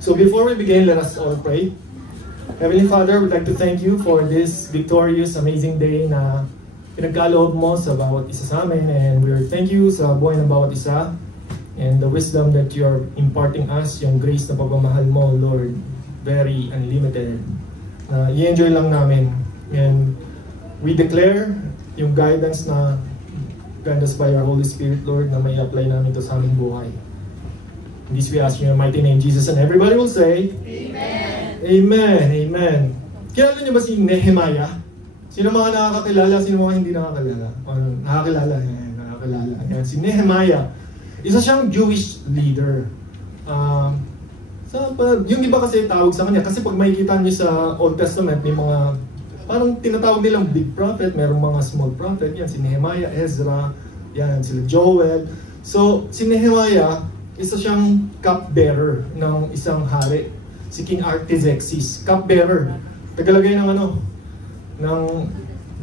So before we begin, let us all pray. Heavenly Father, we'd like to thank you for this victorious, amazing day na pinagkaloob mo sa bawat isa sa amin. And we thank you sa buhay ng bawat isa and the wisdom that you are imparting us, yung grace na pagmamahal mo, Lord, very unlimited. I-enjoy lang namin. And we declare yung guidance na grant us by our Holy Spirit, Lord, na may apply namin ito sa aming buhay. In this we ask in your mighty name, Jesus, and everybody will say, Amen. Amen. Amen. Kilala niyo ba si Nehemiah? Sino mga nakakakilala? Sino mga hindi nakakilala? Nakakilala. Nakakilala. Yan. Si Nehemiah, isa siyang Jewish leader. Yung iba kasi tawag sa kanya, kasi pag makikita niyo sa Old Testament, may mga, parang tinatawag nilang big prophet, merong mga small prophet. Yan, si Nehemiah, Ezra, yan, sila Joel. So, si Nehemiah, isa siyang cupbearer ng isang hari, si King Artaxerxes. Cupbearer, tagalagay ng ng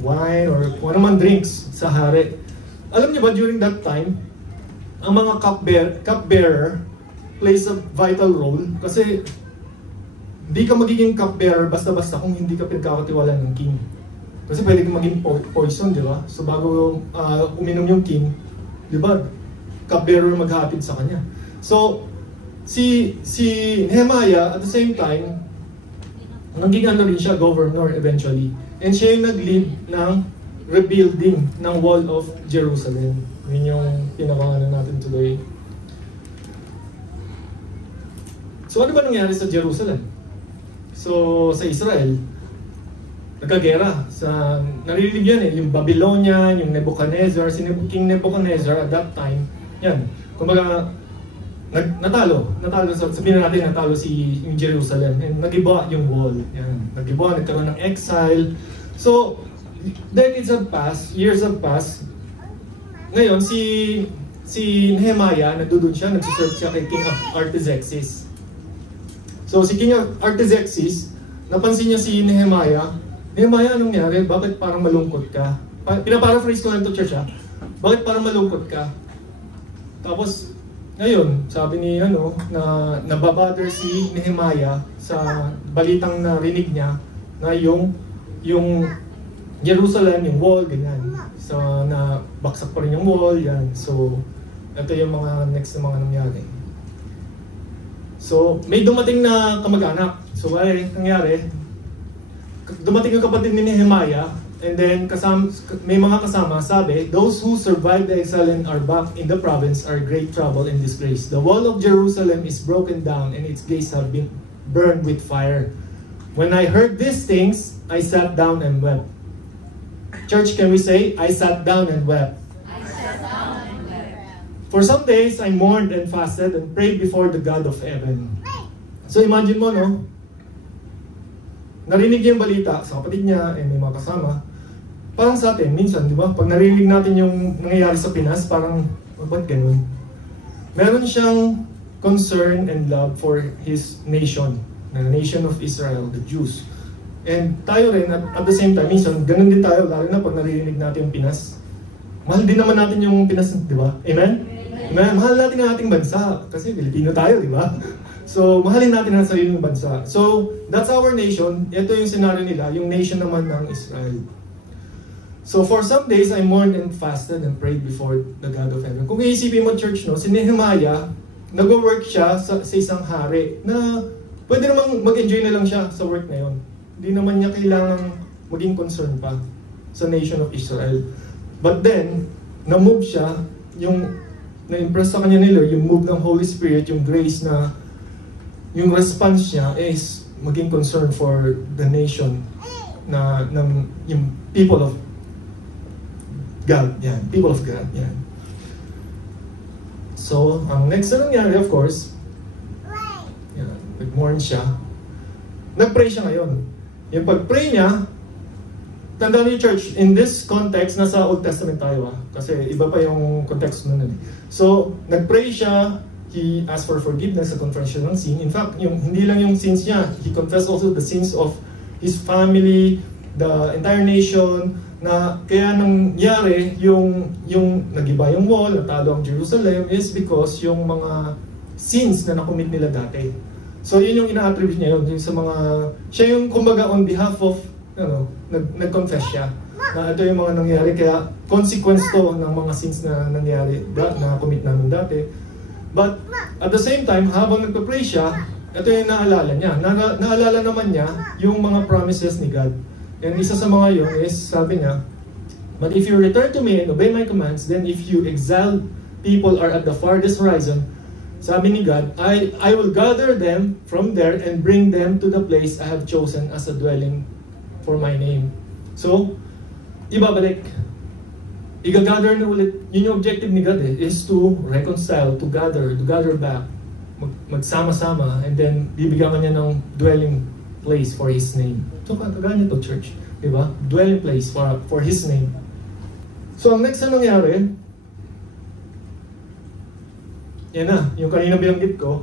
wine or kung ano man drinks sa hari. Alam niyo ba, during that time, ang mga cupbearer plays a vital role kasi hindi ka magiging cupbearer basta-basta kung hindi ka pinagkakatiwalaan ng king. Kasi pwede kang maging poison, di ba? So bago uminom yung king, di ba, cupbearer maghatid sa kanya. So, si Nehemiah, at the same time, naging rin siya, governor eventually. And siya yung nag-lead ng rebuilding ng Wall of Jerusalem. Yun yung pinaka-ano natin today. So, ano ba nangyari sa Jerusalem? So, sa Israel, nagkagera. Narinig yan yung Babylonian, yung Nebuchadnezzar, si King Nebuchadnezzar at that time, yan. Kumbaga, natalo, sabihin natin natalo yung Jerusalem, and nagiba yung wall. Yan. Nagiba, nagkaroon ng exile. So, decades have passed, years have passed. Ngayon, si Nehemiah, nandun siya, nagsiserve siya kay King Artaxerxes. So, si King Artaxerxes, napansin niya si Nehemiah. Nehemiah, anong nangyari? Bakit parang malungkot ka? Pinaparaphrase ko lang ito, church, ha? Bakit parang malungkot ka? Tapos, ngayon, sabi ni na nababother si Nehemiah sa balitang narinig niya na yung Jerusalem, yung wall, ganyan. So, na baksak pa rin yung wall, yan. So, ito yung mga next na mga nangyari. So, may dumating na kamag-anak. So, ay nangyari, dumating yung kapatid ni Nehemiah, and then may mga kasama, sabi, those who survived the exile and are back in the province are great trouble and disgrace. The wall of Jerusalem is broken down and its gates have been burned with fire. When I heard these things, I sat down and wept. Church, can we say, I sat down and wept? I sat down and wept. For some days, I mourned and fasted and prayed before the God of heaven. So imagine mo, no? Narinig yung balita sa kapatid niya and may mga kasama. Parang sa atin, minsan, di ba? Pag narinig natin yung nangyayari sa Pinas, parang, ba't ganun? Meron siyang concern and love for his nation, the nation of Israel, the Jews. And tayo rin, at the same time, minsan, ganun din tayo, lalo na pag narinig natin yung Pinas. Mahal din naman natin yung Pinas, di ba? Amen? Amen? Mahal natin ang ating bansa, kasi Pilipino tayo, di ba? So, mahalin natin ang sarili ng bansa. So, that's our nation. Ito yung scenario nila, yung nation naman ng Israel. So, for some days, I mourned and fasted and prayed before the God of heaven. Kung iisipin mo, church, no, si Nehemiah, nag-work siya sa isang hari na pwede namang mag-enjoy na lang siya sa work na yun. Hindi naman niya kailangang maging concern pa sa nation of Israel. But then, na-move siya, na-impress sa kanya nila, yung move ng Holy Spirit, yung grace na yung response niya is maging concern for the nation yung people of God, yan. People of God, yan. So, ang next na nangyari, of course, yan, nag-mourn siya. Nag-pray siya ngayon. Yung pag-pray niya, tandaan niyo, church, in this context, nasa Old Testament tayo, kasi iba pa yung context nun. So, nag-pray siya, he asked for forgiveness, a confession ng sin. In fact, hindi lang yung sins niya, he confessed also the sins of his family, the entire nation, na kaya nangyari yung nagiba yung wall, natalo ang Jerusalem, is because yung mga sins na nakumit nila dati. So yun yung ina-attribute niya yun, yung sa mga, siya yung kumbaga on behalf of, nag-confess siya na ito yung mga nangyari, kaya consequence to ng mga sins na nangyari, na commit namin dati. But at the same time, habang nagpa-pray siya, ito yung naalala niya. Naalala naman niya yung mga promises ni God. And isa sa mga yun is, sabi niya, "But if you return to me and obey my commands, then if you exiled people are at the farthest horizon," sabi ni God, I will gather them from there and bring them to the place I have chosen as a dwelling for my name. So, ibabalik. I-gather na ulit. Yun yung objective ni God is to reconcile, to gather back. Magsama-sama, and then bibigyan ka niya ng dwelling place for His name. So, kagaya nito, church. Diba? Dwelling place for His name. So, ang next na nangyari, yan na, yung kanina binanggit ko,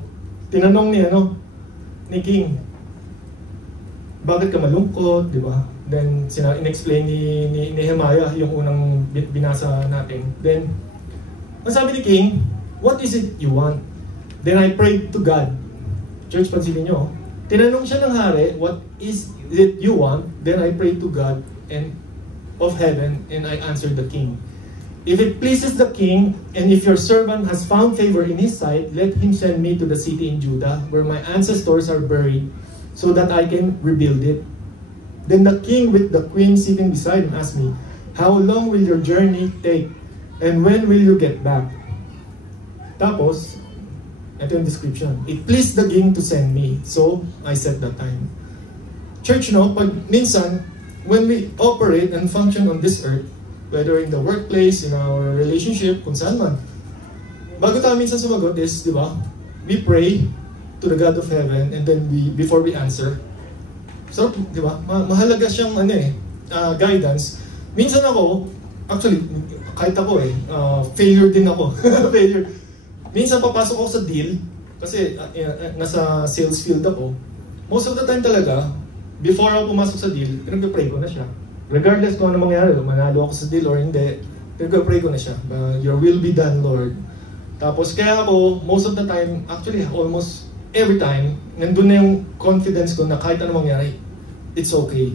tinanong ni King, bakit ka malungkot, di ba? Then, in-explain ni Nehemiah yung unang binasa natin. Then, ang sabi ni King, what is it you want? Then I prayed to God. Church, pansinin nyo, tinanong siya ng hari, what is it you want? Then I prayed to God and of heaven, and I answered the king. If it pleases the king, and if your servant has found favor in his sight, let him send me to the city in Judah, where my ancestors are buried, so that I can rebuild it. Then the king with the queen sitting beside him asked me, how long will your journey take, and when will you get back? Tapos, ito yung description. It pleased the king to send me, so I set the time. Church, pag minsan, when we operate and function on this earth, whether in the workplace, in our relationship, kung saan man, bago tayo minsan sumagot is, di ba, we pray to the God of heaven, and then before we answer. So, di ba, mahalaga siyang guidance. Minsan ako, actually, kahit ako failure din ako. Failure. Minsan papasok ako sa deal, kasi nasa sales field ako. Most of the time talaga, before ako pumasok sa deal, pinag-pray ko na siya. Regardless kung ano mangyari, manalo ako sa deal or hindi, pinag-pray ko na siya. Your will be done, Lord. Tapos kaya ako, most of the time, actually almost every time, nandun na yung confidence ko na kahit ano mangyari, it's okay.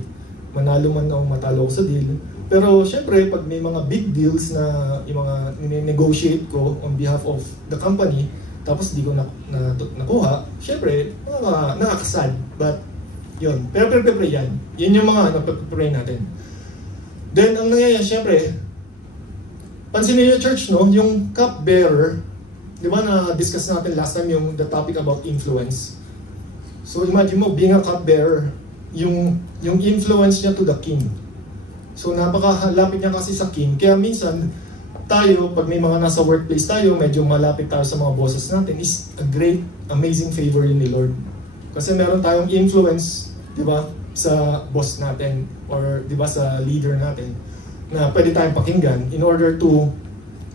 Manalo man o matalo ako sa deal. Pero syempre, pag may mga big deals na yung mga negotiate ko on behalf of the company, tapos di ko nakuha, syempre, nakakasad. But, yun. Pero pray yan. Yan yung mga napag-pray natin. Then, ang nangyayari, syempre, pansinin niyo church, yung cupbearer, di ba na-discuss natin last time yung the topic about influence. So, imagine mo, being a cupbearer, yung influence niya to the king. So, napakalapit niya kasi sa king. Kaya minsan, tayo, pag may mga nasa workplace tayo, medyo malapit tayo sa mga bosses natin, is a great, amazing favor yun ni Lord. Kasi meron tayong influence, di ba, sa boss natin, or di ba, sa leader natin, na pwede tayong pakinggan in order to,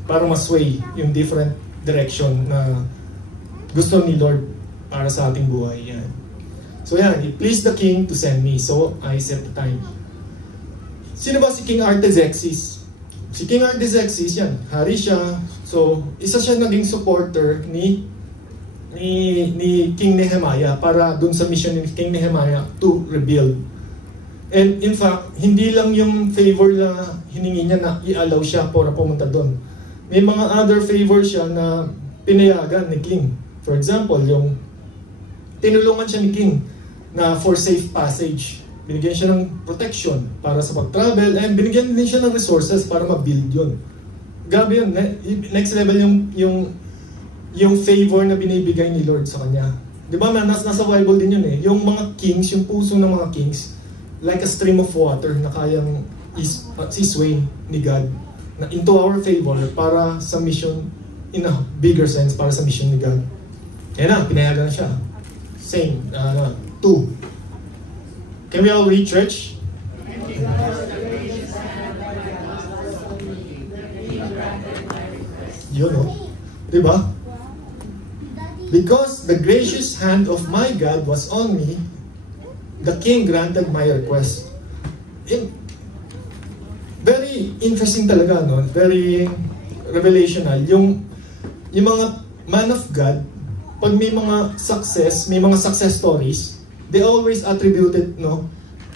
para masway yung different direction na gusto ni Lord para sa ating buhay. Yan. So yan, it pleased the king to send me, so I set the time. Sino ba si King Artaxerxes? Si King Artaxerxes, yan, hari siya. So, isa siya naging supporter ni King Nehemiah para dun sa mission ni King Nehemiah to rebuild. And in fact, hindi lang yung favor na hiningi niya na i-allow siya para pumunta dun. May mga other favor siya na pinayagan ni King. For example, yung tinulungan siya ni King na for safe passage. Binigyan siya ng protection para sa pag-travel, and binigyan din siya ng resources para ma-build yun. Grabe yun. Next level yung favor na binibigay ni Lord sa kanya. Di ba, nasa Bible din yun Yung mga kings, yung puso ng mga kings, like a stream of water na kayang isway ni God na into our favor para sa mission, in a bigger sense, para sa mission ni God. Yan na, pinayagan na siya. Same. 2. Can we all read, church? Yun, diba? Because the gracious hand of my God was on me, the king granted my request. Very interesting talaga, Very revelational. Yung mga man of God, pag may mga success, may mga success stories, they always attribute it, no,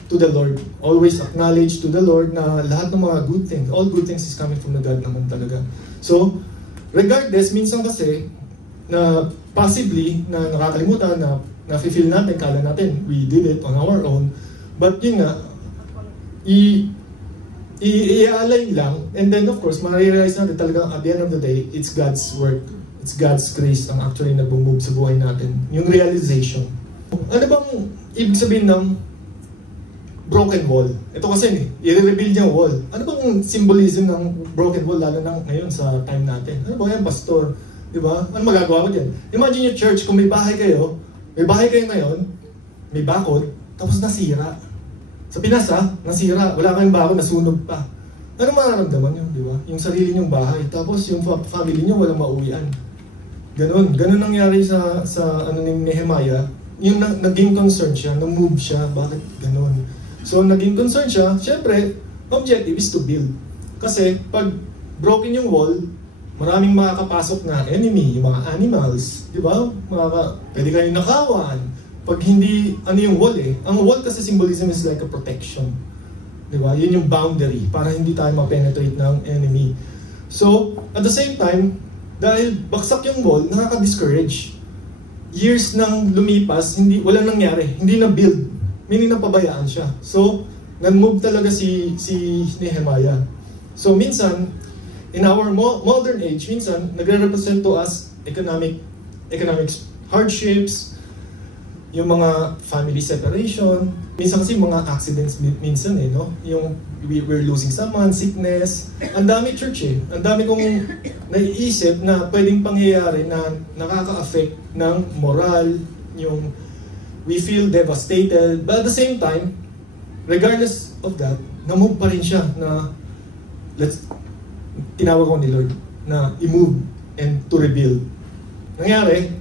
to the Lord. Always acknowledge to the Lord na lahat ng mga good things, all good things is coming from the God naman talaga. So, regardless, minsan kasi, na possibly, na nakakalimutan, na nafe-feel natin, kala natin, we did it on our own. But yun nga, i-align lang, and then of course, marirealize natin talaga at the end of the day, it's God's work, it's God's grace ang actually nag-move sa buhay natin. Yung realization. Ano bang ibig sabihin ng broken wall? Ito kasi, i-rebuild yung wall. Ano bang symbolism ng broken wall, lalo na ngayon sa time natin? Ano ba yan, pastor? Diba? Ano magagawa ko dyan? Imagine yung church, kung may bahay kayo ngayon, may bakod, tapos nasira. Sa Pinas nasira, wala kayong bakod, nasunog pa. Ano mararamdaman nyo, di ba? Yung sarili nyong bahay, tapos yung family nyo walang mauwian. Ganun nangyari sa ni Nehemiah. Yung naging concern siya, nag-move siya, bakit ganun? So naging concern siya, syempre, objective is to build. Kasi pag broken yung wall, maraming makakapasok na enemy, yung mga animals, di ba? Pwede kayong nakawan. Pag hindi, ano yung wall Ang wall kasi symbolism is like a protection. Di ba? Yun yung boundary para hindi tayo ma-penetrate ng enemy. So, at the same time, dahil baksak yung wall, nakaka-discourage. Years nang lumipas, walang nangyari. Hindi na-build. Meaning napabayaan siya. So, nag-move talaga si Nehemiah. So, minsan, in our modern age, minsan, nagre-represent to us economic hardships, yung mga family separation, minsan kasi mga accidents minsan no? Yung we're losing someone, sickness. Ang dami church Ang dami kong naiisip na pwedeng pangyayari na nakaka-affect ng moral, yung we feel devastated. But at the same time, regardless of that, na-move pa rin siya na tinawag ko ni Lord na i-move and to rebuild. Nangyari,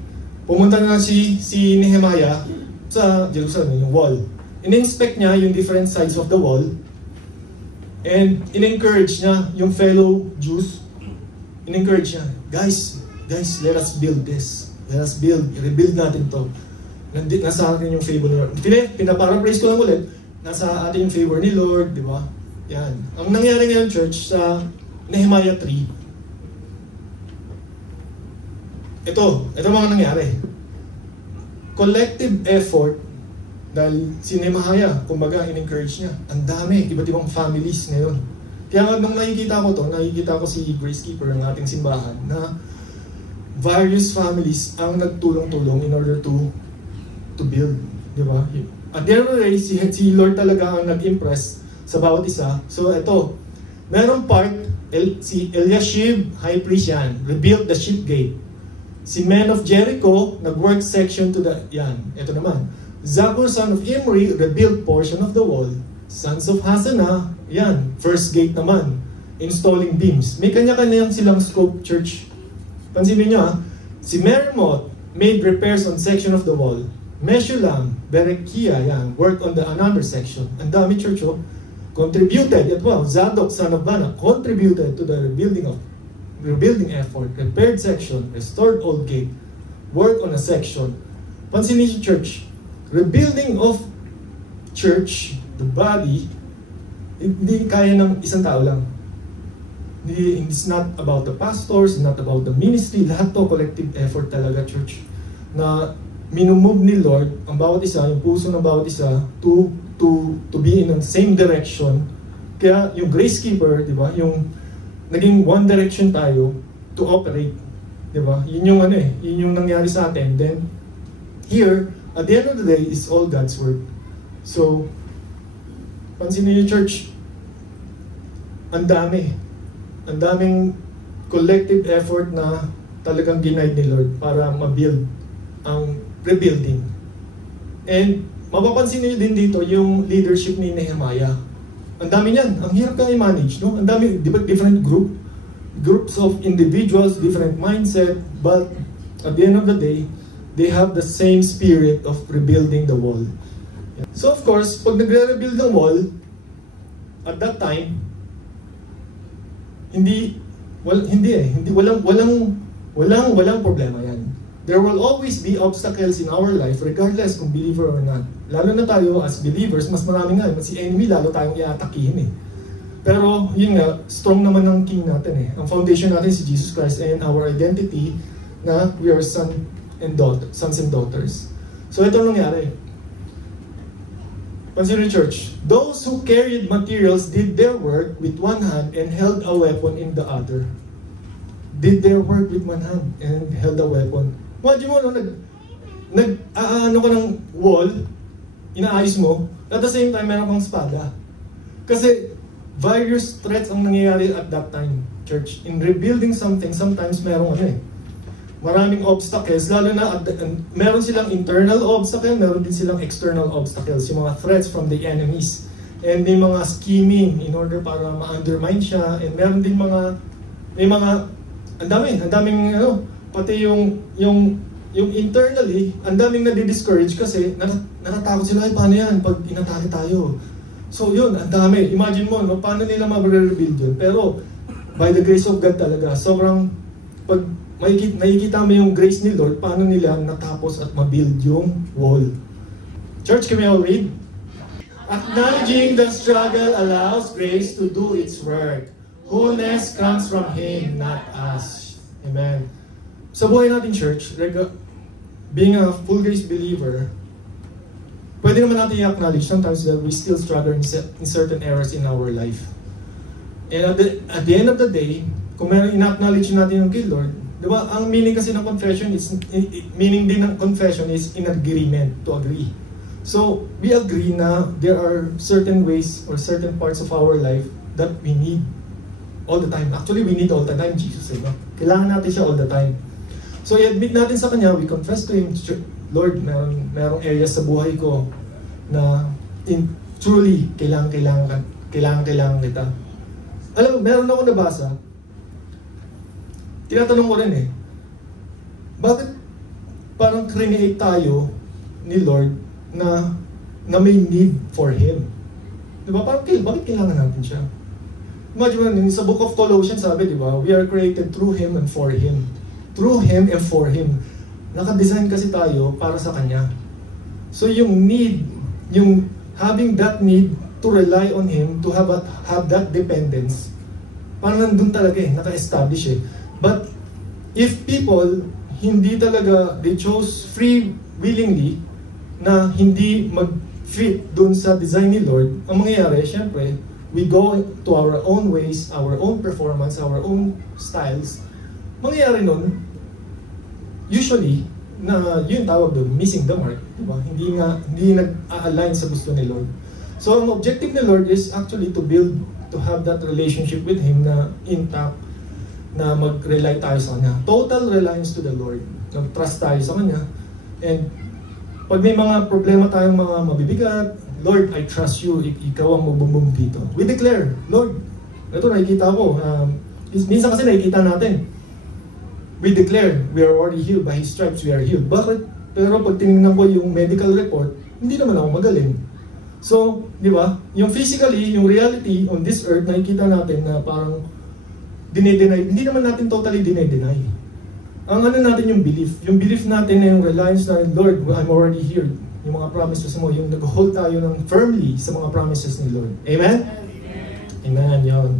pumunta na si Nehemiah sa Jerusalem, yung wall. In-inspect niya yung different sides of the wall and in-encourage niya yung fellow Jews. In-encourage niya, guys, let us build this. Let us build, rebuild natin to. Nasa atin yung favor ni Lord. Pinaparaphrase ko lang ulit, nasa atin yung favor ni Lord, di ba? Yan. Ang nangyari ngayon, church, sa Nehemiah 3, ito mga nangyari. Collective effort, dahil si Nehemiah, kumbaga, in-encourage niya. Ang dami, iba't ibang families ngayon. Kaya nung nakikita ko si Grace Keeper, ang ating simbahan, na various families ang nagtulong-tulong in order to build. Di ba? At the end of the day, si Lord talaga ang nag-impress sa bawat isa. So ito, merong part, si Eliashib, high priest yan, rebuilt the sheep gate. Si Men of Jericho, nag-work section to the, yan, ito naman. Zakur, son of Imri, rebuilt portion of the wall. Sons of Hasana, yan, first gate naman. Installing beams. May kanya-kanya silang scope, church. Pansinin nyo si Meremoth made repairs on section of the wall. Meshulam, Berekia, yan, worked on the another section. Ang dami, church, contributed, at well, Zadok, son of Bana, contributed to the rebuilding effort, repaired section, restored old gate, work on a section. Pansinin niyo, church, rebuilding of church, the body, hindi kaya ng isang tao lang. It's not about the pastors, not about the ministry, lahat to collective effort talaga, church. Na minumove ni Lord ang bawat isa, yung puso ng bawat isa to be in the same direction. Kaya yung Grace Keeper, di ba, yung naging one direction tayo to operate. Diba? Yun yung nangyari sa atin. Then, here, at the end of the day, it's all God's work. So, pansinin niyo, church, ang daming collective effort na talagang ginaid ni Lord para ma-build ang rebuilding. And, mapapansin niyo din dito yung leadership ni Nehemiah. Ang dami niyan. Ang hirap ka i-manage, no? Ang dami, different groups of individuals, different mindset, but at the end of the day, they have the same spirit of rebuilding the wall. So of course, pag nagre-rebuild ng wall, at that time, walang problema yan. There will always be obstacles in our life regardless kung believer or not. Lalo na tayo as believers, mas marami nga. Si enemy, lalo tayong iaatakihin eh. Pero yun nga, strong naman ang king natin eh. Ang foundation natin si Jesus Christ and our identity na we are sons and daughters. So ito nangyari. Pansin church, those who carried materials did their work with one hand and held a weapon in the other. Did their work with one hand and held a weapon. Imagine mo, ano ka ng wall, inaayos mo, at the same time, meron kang espada. Kasi, various threats ang nangyayari at that time, church. In rebuilding something, sometimes merong maraming obstacles, lalo na meron silang internal obstacle, meron din silang external obstacles, yung mga threats from the enemies. And may mga scheming in order para ma-undermine siya, and meron din ang daming pati yung internally, ang daming nadi-discourage kasi natatakot sila, ay paano yan pag inatake tayo. So yun, ang dami. Imagine mo, paano nila ma-rebuild yun. Pero by the grace of God talaga, sobrang pag makikita mo yung grace ni Lord, paano nila natapos at ma-build yung wall. Church, can we all read? Acknowledging the struggle allows grace to do its work. Wholeness comes from Him, not us. Amen. Sa buhay natin, church, being a full grace believer, pwede naman natin i-acknowledge sometimes that we still struggle in certain areas in our life. And at the end of the day, kung meron in-acknowledge natin yung kay Lord, di ba, ang meaning kasi ng confession is, in agreement, to agree. So, we agree na there are certain ways or certain parts of our life that we need all the time. Actually, we need all the time Jesus. Diba? Kailangan natin siya all the time. So, i-admit natin sa Kanya, we confess to Him, Lord, merong areas sa buhay ko na truly, kailangan kita. Alam mo, meron ako nabasa, tinatanong ko rin bakit parang create tayo ni Lord na may need for Him? Diba? Bakit kailangan natin siya? Imagine mo, sa book of Colossians sabi, di ba? We are created through Him and for Him. Through Him and for Him. Nakadesign kasi tayo para sa Kanya. So yung need, yung having that need to rely on Him, to have that dependence, parang nandun talaga naka-establish But if people, hindi talaga, they chose free willingly, na hindi mag-fit dun sa design ni Lord, ang mangyayari, syempre, we go to our own ways, our own performance, our own styles. Mangyayari nun, usually, na yun tawag doon, missing the mark. Diba? Hindi nag-align sa gusto ni Lord. So, ang objective ni Lord is actually to have that relationship with Him na intact, na mag-rely tayo sa Kanya. Total reliance to the Lord. Nag-trust tayo sa Kanya. And pag may mga problema tayong mga mabibigat, Lord, I trust you. Ikaw ang magbubum dito. We declare, Lord, ito nakikita ko. Minsan kasi nakikita natin. We declare, we are already healed. By His stripes, we are healed. Bakit? Pero pag tinignan ko yung medical report, hindi naman ako magaling. So, di ba? Yung physically, yung reality on this earth, nakikita natin na parang dinedeny. Hindi naman natin totally dinedeny. Ang ano natin yung belief. Yung belief natin na yung reliance na, Lord, I'm already here. Yung mga promises mo, yung nag-hold tayo ng firmly sa mga promises ni Lord. Amen? Amen, yun.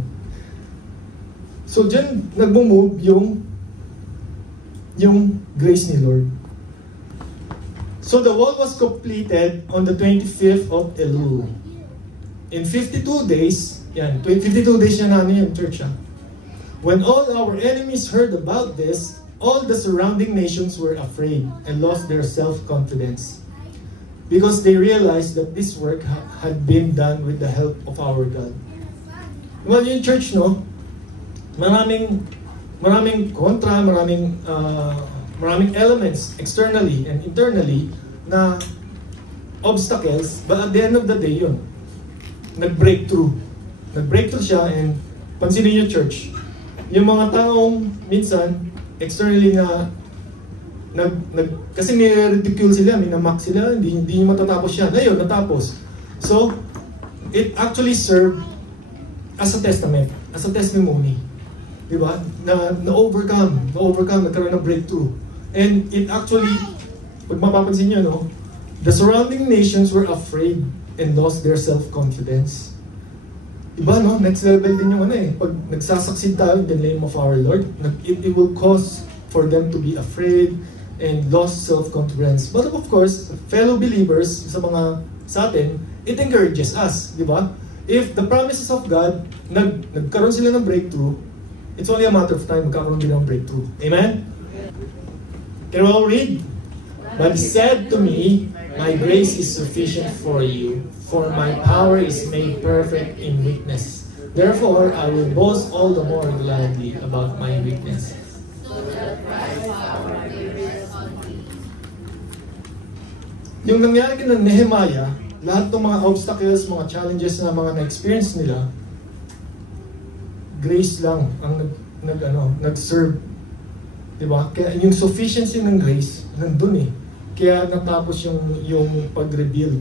So, dyan, nag-move yung grace ni Lord. So, the wall was completed on the 25th of Elul. In 52 days, 52 days na namin yung church, When all our enemies heard about this, all the surrounding nations were afraid and lost their self-confidence, because they realized that this work had been done with the help of our God. Well, yung church, no? Maraming kontra, maraming elements externally and internally na obstacles, but at the end of the day, yun, nag-breakthrough. Nag-breakthrough siya, and pansinin yung church. Yung mga taong minsan, externally kasi ni-ridicule sila, minamak sila, hindi matatapos yan. Ayun, natapos. So, it actually served as a testament, as a testimony. Diba? Na-overcome, nagkaroon ng breakthrough. And it actually, pag mapapansin nyo, no, the surrounding nations were afraid and lost their self-confidence. Iba, no? Next level din yung ano eh. Pag nagsasucceed tayo in the name of our Lord, it will cause for them to be afraid and lost self-confidence. But of course, fellow believers sa atin, it encourages us, di ba? If the promises of God, nagkaroon sila ng breakthrough, it's only a matter of time magkakaroon din ng breakthrough. Amen? Can we all read? But he said to me, my grace is sufficient for you, for my power is made perfect in weakness. Therefore, I will boast all the more gladly about my weakness. Yung nangyari kay Nehemiah, lahat ng mga obstacles, mga challenges na mga na-experience nila, grace lang ang nag-serve. Diba? Kaya yung sufficiency ng grace, nandun eh. Kaya natapos yung pag-rebuild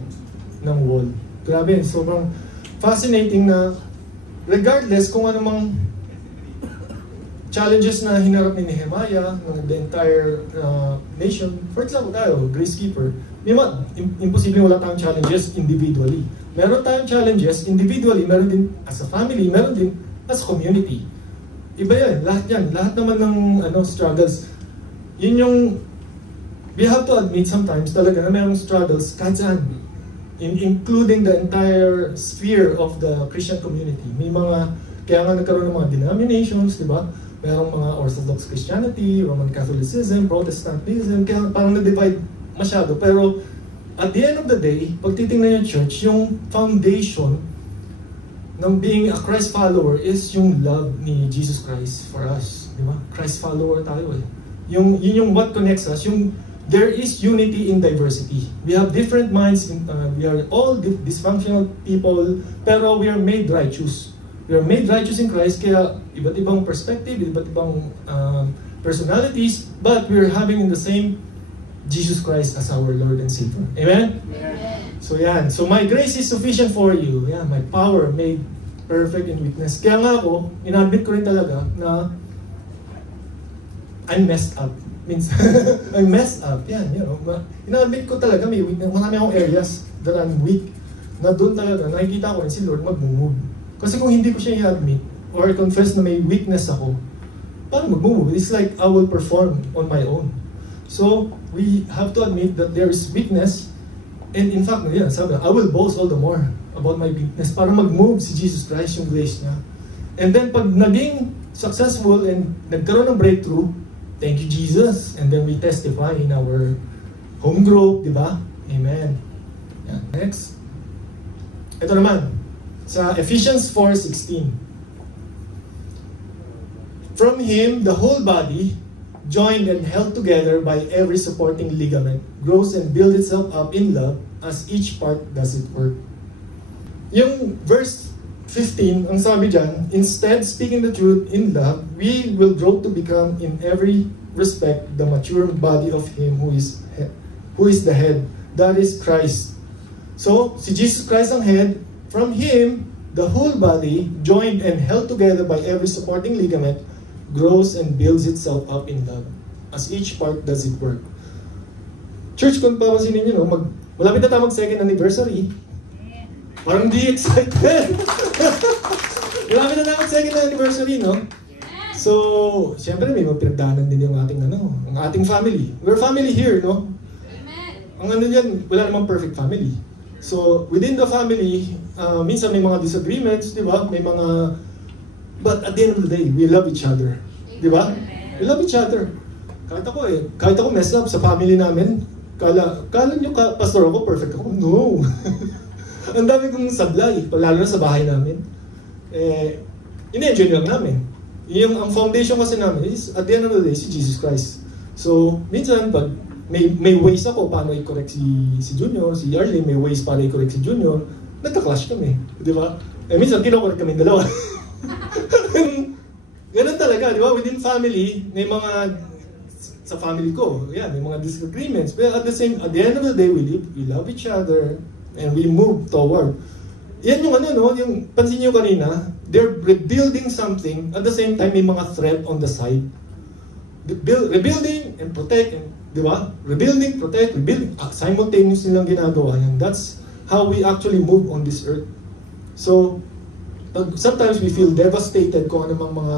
ng wall. Grabe, sobrang fascinating na regardless kung anumang challenges na hinarap ni Nehemiah, ng the entire nation, for example tayo, Gracekeeper, imposible wala tayong challenges individually. Meron tayong challenges individually, meron din as a family, meron din as a community. Iba yan, lahat naman ng struggles. Yun yung, we have to admit sometimes talaga na mayroong struggles kahit saan. Including the entire sphere of the Christian community. May kaya nga nagkaroon ng mga denominations, di ba? Mayroong mga Orthodox Christianity, Roman Catholicism, Protestantism, kaya parang na-divide masyado. Pero at the end of the day, pag titingnan yung church, yung foundation ng being a Christ follower is yung love ni Jesus Christ for us. Di ba? Christ follower tayo eh. Yun yung what connects us, yung there is unity in diversity. We have different minds, we are all dysfunctional people, pero we are made righteous. We are made righteous in Christ, kaya iba't ibang perspective, iba't ibang personalities, but we are having in the same Jesus Christ as our Lord and Savior. Amen? Amen. So yan. So my grace is sufficient for you. Yeah, my power made perfect in weakness. Kaya nga ako, inadmit ko rin talaga na I'm messed up. Means I'm messed up. Yan, inadmit ko talaga may weakness. Marami akong areas that I'm weak. Na doon talaga, nakikita ko rin si Lord mag-move. Kasi kung hindi ko siya i-admit or confess na may weakness ako, paano mag-move? It's like I will perform on my own. So, we have to admit that there is weakness. And in fact, sabi, I will boast all the more about my weakness para mag-move si Jesus Christ, yung grace niya. And then, pag naging successful and nagkaroon ng breakthrough, thank you, Jesus. And then we testify in our home group, di ba? Amen. Yeah. Next. Ito naman, sa Ephesians 4:16. From Him, the whole body, joined and held together by every supporting ligament, grows and builds itself up in love as each part does its work. Yung verse 15, ang sabi dyan, instead, speaking the truth in love, we will grow to become in every respect the mature body of Him who is the head, that is Christ. So, si Jesus Christ ang head, from Him, the whole body, joined and held together by every supporting ligament, grows and builds itself up in love, as each part does its work. Church, kung papansinin nyo, malapit na tayo mag-second anniversary. Parang di excited. Malapit na tayo mag-second anniversary, no? So, siyempre may mga pinagdaanan din yung ating family. We're family here, no? Ang yan, wala namang perfect family. So, within the family, minsan may mga disagreements, di ba? May mga but at the end of the day, we love each other. Di ba? We love each other. Kahit ako mess up sa family namin, kala nyo pastor ako, perfect ako? No. Ang dami kong sablay, lalo na sa bahay namin. In-enjoy lang namin. Ang foundation kasi namin is, at the end of the day, si Jesus Christ. So, minsan, pag may ways ako paano i-correct si Junior, si Arlene, may ways paano i-correct si Junior, nagka-clash kami. Di ba? Minsan, kino-correct kami dalawa. Ganun talaga, di ba? Within family, may mga sa family ko, may mga disagreements. But at the end of the day, we love each other and we move toward. Yan yung yung pansin niyo kanina, they're rebuilding something, at the same time may mga threat on the side. rebuilding and protect, and, di ba? Rebuilding, protect, rebuilding, simultaneously lang ginagawa yan. That's how we actually move on this earth. So, sometimes we feel devastated kung ano mga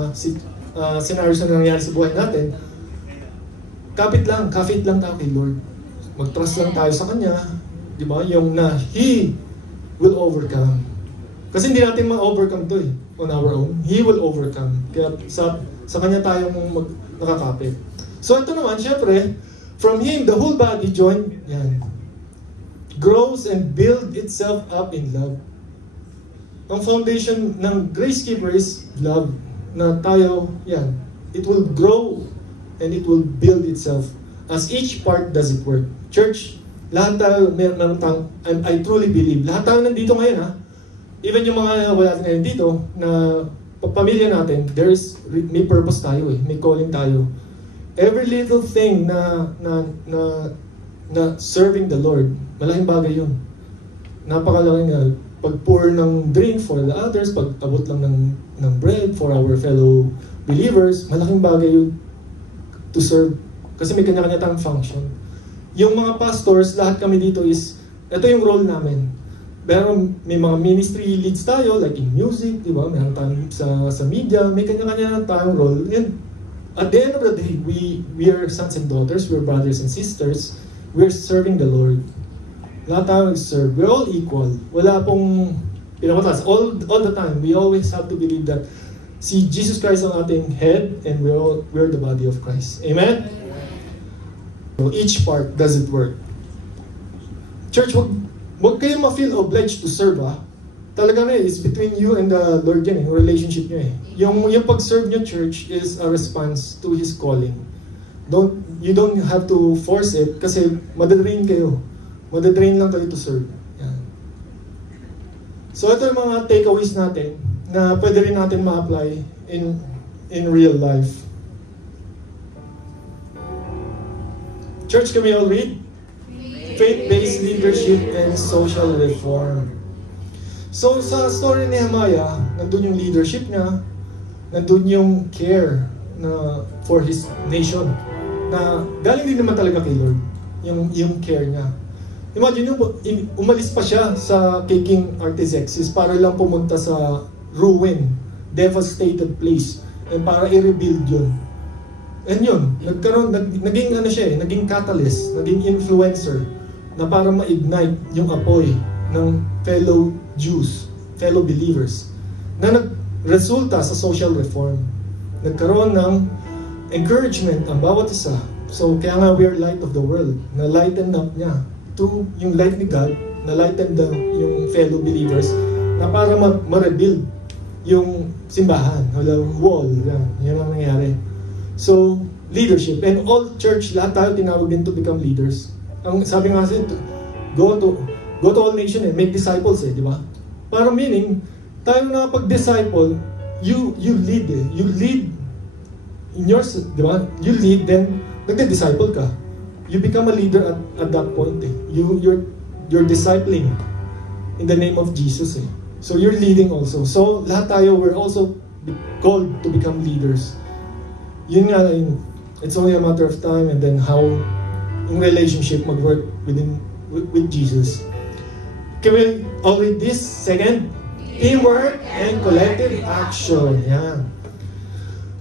scenarios na nangyayari sa buhay natin. Kafit lang tayo kay Lord. Mag-trust lang tayo sa Kanya, di ba? Yung na He will overcome. Kasi hindi natin ma-overcome to on our own. He will overcome. Kaya sa Kanya tayong nakakapit. So ito naman, syempre, from Him, the whole body joined, grows and build itself up in love. Ang foundation ng Grace Keeper is love. Na tayo, it will grow and it will build itself as each part does it work. Church, lahat tayo, meron tayong, and I truly believe, lahat tayo nandito ngayon even yung mga wala ngayon dito, na pamilya natin, may purpose tayo may calling tayo. Every little thing na serving the Lord, malaking bagay yun. Napakalaking pag-pour ng drink for the others, pag-abot lang ng bread for our fellow believers, malaking bagay yun to serve. Kasi may kanya-kanya tayong function. Yung mga pastors, lahat kami dito ito yung role namin. Pero may mga ministry leads tayo, like in music, di ba? Meron tayong sa media, may kanya-kanya tayong role. And at the end of the day, we are sons and daughters, we're brothers and sisters, we're serving the Lord. Lahat tayo nag-serve. We're all equal. Wala pong pinakatas. All the time, we always have to believe that si Jesus Christ ang ating head and we're the body of Christ. Amen? So each part does it work. Church, wag kayo ma-feel obliged to serve Talaga it's between you and the Lord yan yung relationship nyo Yung pag-serve nyo, church, is a response to His calling. You don't have to force it kasi madadrain kayo. Madadrain lang kayo to serve. So ito yung mga takeaways natin na pwede rin natin ma-apply in real life. Church, can we all read? Faith-based leadership and social reform. So sa story ni Nehemiah, nandun yung leadership niya, nandun yung care for his nation, na galing din naman talaga kay Lord, yung care niya. Imagine umalis pa siya kay King Artaxerxes para lang pumunta sa ruin, devastated place, and para i-rebuild yun. And yun, naging catalyst, naging influencer, na para ma-ignite yung apoy ng fellow Jews, fellow believers, na nagresulta sa social reform. Nagkaroon ng encouragement ang bawat isa. So kaya nga we are light of the world, na lighten up niya yung light ni God, na lighten yung fellow believers, na para ma-rebuild yung simbahan, wall, yan ang nangyari. So, leadership. And all church, lahat tayo tinawag din to become leaders. Ang sabi nga kasi, go to all nation make disciples di ba? Para meaning, tayo na pag-disciple, you lead You lead in yours, di ba? You lead, then nagde-disciple ka. You become a leader at that point You're discipling in the name of Jesus So you're leading also. So lahat tayo, we're also called to become leaders. Yun nga, it's only a matter of time and then how in relationship mag-work with Jesus. Can we all read this? Second, teamwork and collective action. Yan.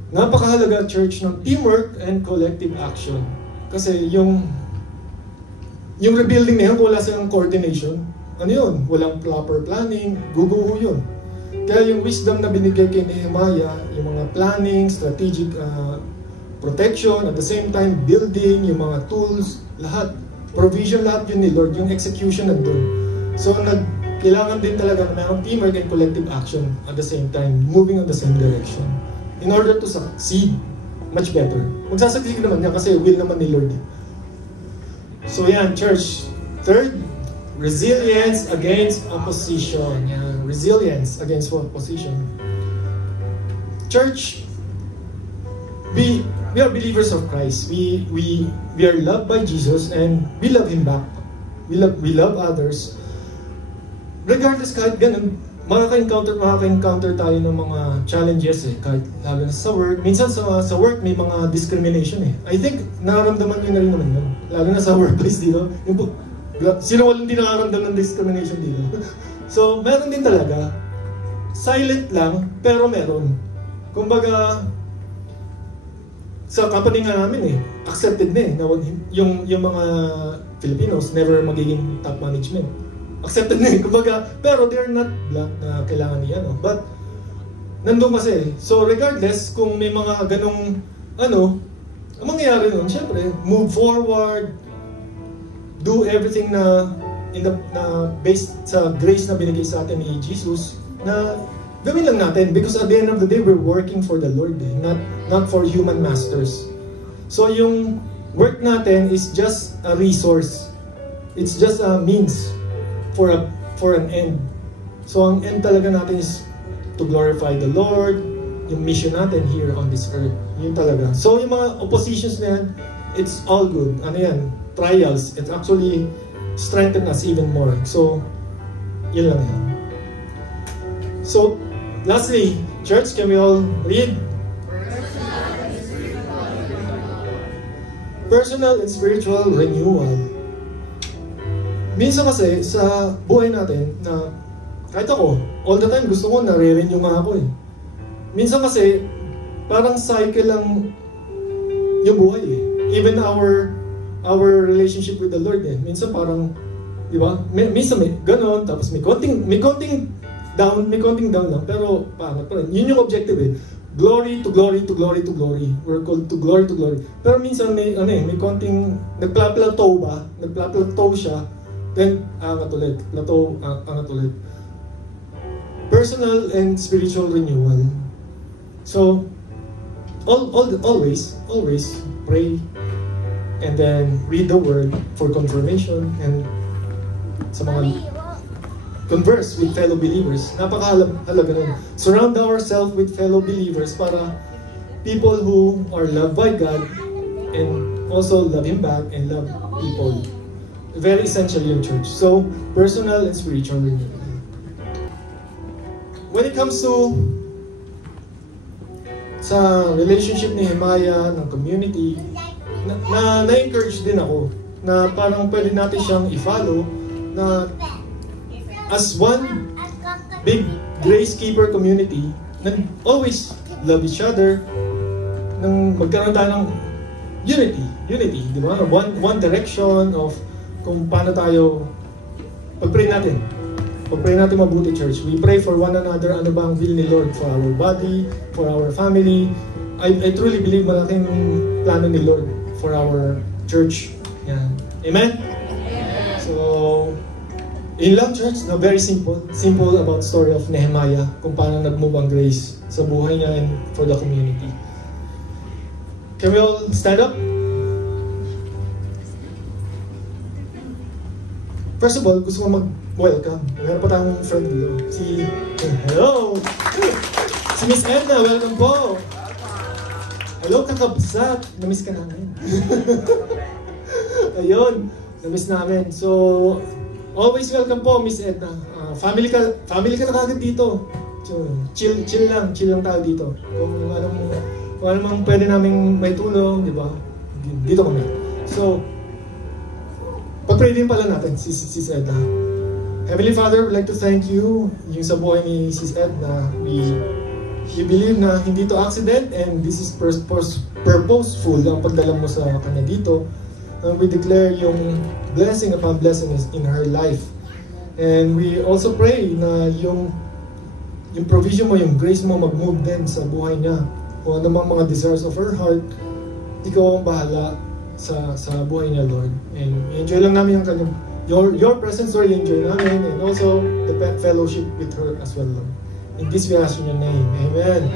Napakahalaga, church, ng teamwork and collective action. Kasi yung rebuilding na yan, kung wala silang coordination, ano yun? Walang proper planning, guguho yun. Kaya yung wisdom na binigay kay Nehemiah, yung mga planning, strategic protection, at the same time, building, yung mga tools, lahat. Provision, lahat yun ni Lord, yung execution nandun. So, kailangan din talaga na mayroong teamwork and collective action at the same time, moving on the same direction. In order to succeed, much better. Magsasucceed naman yan kasi will naman ni Lord. So yan, church. Third, resilience against opposition. Yan, resilience against opposition. Church, we are believers of Christ. We are loved by Jesus and we love Him back. We love others. Regardless kahit ganun, makaka-encounter tayo ng mga challenges eh, kahit lalo na sa work. Minsan sa work may mga discrimination eh. I think nararamdaman nyo na rin naman yun. Lalo na sa workplace dito. Sino walang di nakaramdam ng discrimination dito? So, meron din talaga. Silent lang, pero meron. Kumbaga, sa company nga namin eh, accepted na eh, na yung mga Filipinos never magiging top management. Accepted na eh, kumbaga, pero they're not black na kailangan niya, no? But, nandun kasi. So, regardless, kung may mga ganong, ang mangyayari nun, syempre, move forward, do everything na based sa grace na binigay sa atin ni Jesus, na gawin lang natin, because at the end of the day, we're working for the Lord, eh, not for human masters. So, yung work natin is just a resource. It's just a means for an end. So, ang end talaga natin is to glorify the Lord, yung mission natin here on this earth. Yun talaga. So, yung mga oppositions na yan, it's all good. Ano yan? Trials. It actually strengthen us even more. So, yun lang yan. So, lastly, church, can we all read? Personal and spiritual renewal. Minsan kasi, sa buhay natin, na kahit ako, all the time gusto ko, nare-renew nga ako eh. Minsan kasi, parang cycle lang yung buhay eh. Even our relationship with the Lord eh. Minsan parang, di ba? Minsan may ganon, tapos may konting down lang, pero pangit pa rin. Yun yung objective eh. Glory to glory to glory to glory. We're called to glory to glory. Pero minsan may konting nagplaplateau ba? Nagplaplateau siya, then angat ulit. Angat ulit. Personal and spiritual renewal. So, always pray and then read the word for confirmation and sa mga converse with fellow believers. Napakahalaga nun. Surround ourselves with fellow believers para people who are loved by God and also love Him back and love people. Very essential in church. So, personal and spiritual renewal. When it comes to sa relationship ni Nehemiah, ng community, na-encourage din ako na parang pwede natin siyang i-follow na as one big grace keeper community na always love each other, nang magkaroon tayo ng unity, di ba? One direction of kung paano tayo pag-pray natin mabuti, church. We pray for one another. Ano ba ang will ni Lord for our body, for our family? I truly believe malaking plano ni Lord for our church. Yeah. Amen? So, in lang, church, no, very simple about story of Nehemiah, kung paano nag-move ang grace sa buhay niya and for the community. Can we all stand up? First of all, gusto ko mag-welcome. Meron pa tayong friend dito. Hello! Si Miss Edna, welcome po! Hello, kakabsat! Namiss ka namin. Ayun, namiss namin. So, always welcome po, Miss Edna. Family ka na kagad dito. So, chill lang tayo dito. Kung anong pwede naming may tulong, di ba? Dito kami. So, pag-pray din pala natin, Sis Edna. Heavenly Father, we'd like to thank you yung sa buhay ni Sis Edna. We believe na hindi to accident and this is purposeful ang pagdala mo sa kanya dito. And we declare yung blessing upon blessing in her life. And we also pray na yung provision mo, yung grace mo mag-move din sa buhay niya. Kung ano mga desires of her heart, ikaw ang bahala sa buhay niya, Lord. And enjoy lang namin your presence, Lord. Enjoy namin. And also the fellowship with her as well, Lord. In this we ask in your name. Amen.